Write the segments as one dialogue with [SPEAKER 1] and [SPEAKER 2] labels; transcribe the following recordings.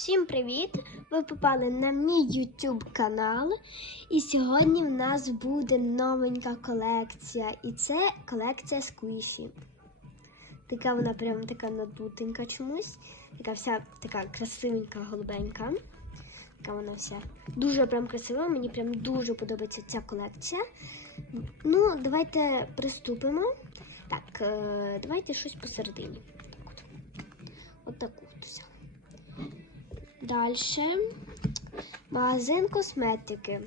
[SPEAKER 1] Всім привіт! Ви попали на мій YouTube канал. І сьогодні в нас буде новенька колекція. І це колекція Squishy. Така вона прям така надутенька чомусь. Така вся така красивенька, голубенька. Така вона вся дуже прям красива. Мені прям дуже подобається ця колекція. Ну, давайте приступимо. Так, е, давайте щось посередині. Так от. От таку от взяла. Далі магазин косметики.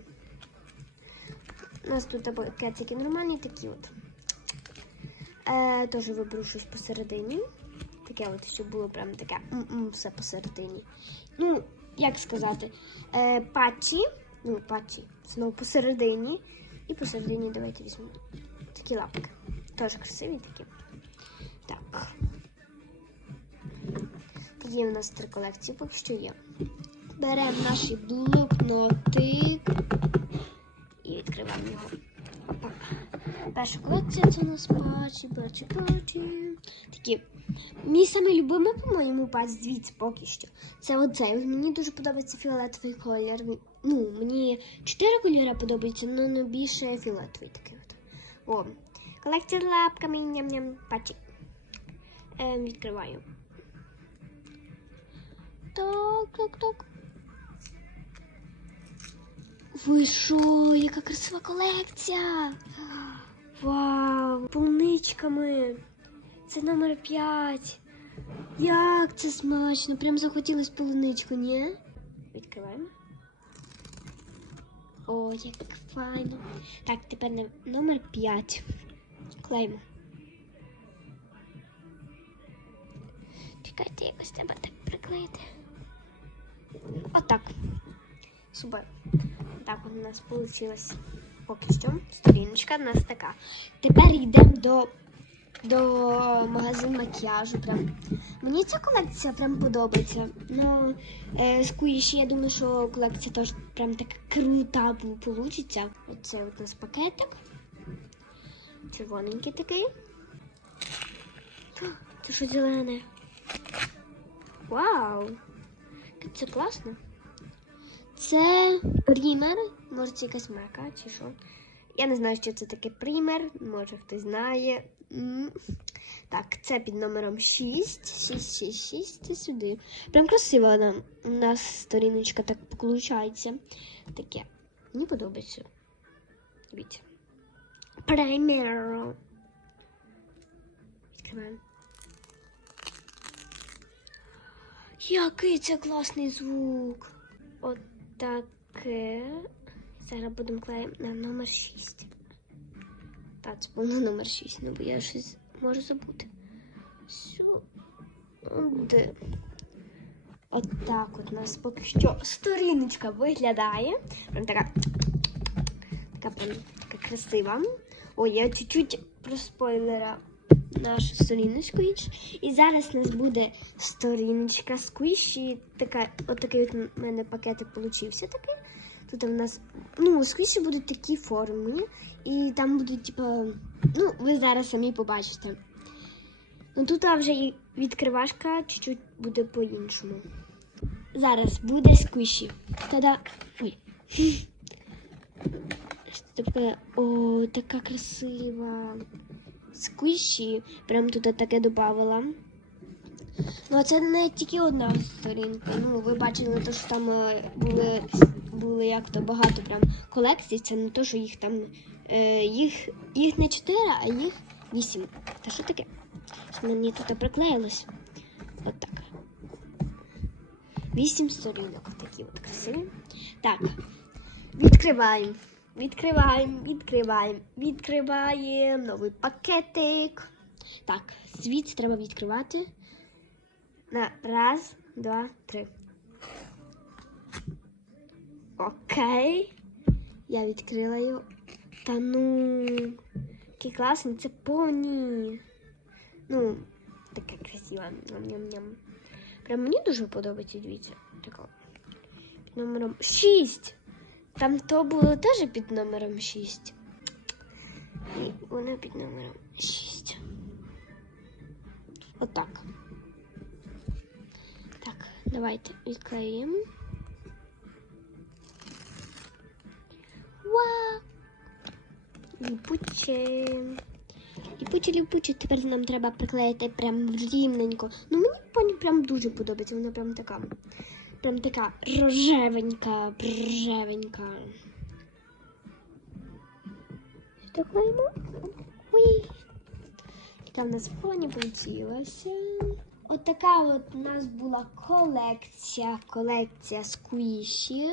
[SPEAKER 1] У нас тут пакетики нормальні такі от. Е, Теж виберу щось посередині. Таке от, щоб було прям таке м-м, все посередині. Ну, як сказати, е, патчі. Ну, патчі, знову посередині. І посередині давайте візьмемо такі лапки. Теж красиві такі. Так. Є у нас три колекції, поки що є. Беремо наш блокнотик і відкриваємо його. Перша колекція це у нас патчі, патчі, патчі. Такі. Мій самий любимий, по-моєму, патч звідси поки що. Це оцей. Мені дуже подобається фіолетовий колір. Ну, мені чотири кольори подобаються, але найбільше фіолетовий такий от. О. Колекція з лапками, ням-ням, патчі. Ем, відкриваю. Так, так, так. Ви що, яка красива колекція! Вау! Полничками! Це номер 5. Як це смачно! Прям захотілось полуничку, ні? Відкриваємо. О, як файно. Так, тепер номер 5. Клеїмо. Чекайте, якось треба так приклеїти. Отак. Супер. Так от у нас вийшло поки що. Сторіночка у нас така. Тепер йдемо до, до магазину макіяжу. Прям. Мені ця колекція прям подобається. Ну, е, скуїш, я думаю, що колекція теж прям така крута получиться. Оце у нас пакетик. Червоненький такий. Це що зелене? Вау! Це класно. Це пример, може це якась марка чи що. Я не знаю, що це таке пример, може хтось знає. Так, це під номером 6. 6, 6, 6, це сюди. Прям красиво вона. У нас сторіночка так виходить. Таке. Мені подобається. Дивіться. Пример. Відкриваємо. Який це класний звук. От таке. Зараз будемо клеїти на номер 6. Так, це було номер 6, ну бо я щось можу забути. Сюди. От так от у нас поки що сторіночка виглядає. Прям така, така, прям, така красива. Ой, я чуть-чуть проспойлера нашу сторіночку іншу. І зараз у нас буде сторіночка сквіші. Така, от такий от у мене пакетик получився такий. Тут у нас, ну, сквіші будуть такі форми. І там будуть, типу, ну, ви зараз самі побачите. Ну тут вже і відкривашка чуть-чуть буде по-іншому. Зараз буде сквіші. Та-да. Ой. Така, о, така красива. Сквіші. Прям тут таке додавала. Ну, це не тільки одна сторінка. Ну, ви бачили, то, що там е, були, були як то багато прям колекцій. Це не то, що їх там. Е, їх, їх не 4, а їх 8. Та що таке? Що Мені тут приклеїлось. От так. Вісім сторінок. Такі от красиві. Так. Відкриваємо. Відкриваємо, відкриваємо, відкриваємо новий пакетик. Так, звідси треба відкривати. На раз, два, три. Окей. Я відкрила його. Та ну. Який класний, це поні. Ну, таке красиве. Ням-ням-ням. Прям мені дуже подобається, дивіться. Така. Номером 6. Там то було теж під номером 6. І воно під номером 6. Отак. Так, Давайте відкриємо. Вау! Ліпуче. Ліпуче, ліпуче. Тепер нам треба приклеїти прям рівненько. Ну мені пані прям дуже подобається. Вона прям така. Прям така рожевенька, рожевенька. Що клеїмо? Ой. Така у нас фоні получилася. От от у нас була колекція, колекція сквіші.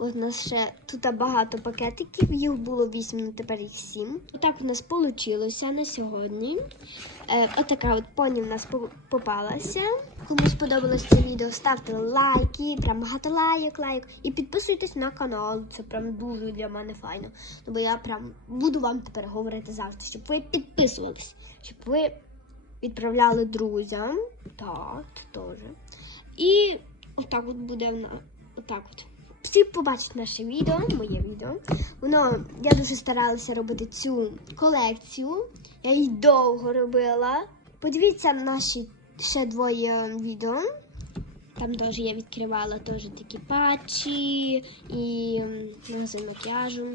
[SPEAKER 1] От у нас ще тут багато пакетиків, їх було 8, ну тепер їх 7. Отак у нас вийшло на сьогодні. Е, отака от поні в нас попалася. Кому сподобалось це відео, ставте лайки, прям багато лайок, лайк. І підписуйтесь на канал. Це прям дуже для мене файно. Ну, бо я прям буду вам тепер говорити завжди, щоб ви підписувались, щоб ви відправляли друзям. Так, теж. І отак от буде. Отак от. Всі побачать наше відео, моє відео. Воно я дуже старалася робити цю колекцію. Я її довго робила. Подивіться наші ще двоє відео. Там теж я відкривала теж такі патчі і магазин макіяжу.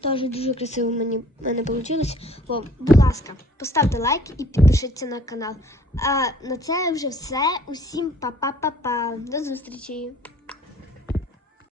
[SPEAKER 1] Теж дуже красиво мені мене вийшло. Бо, будь ласка, поставте лайк і підпишіться на канал. А на це вже все. Усім па-па-па-па. До зустрічі!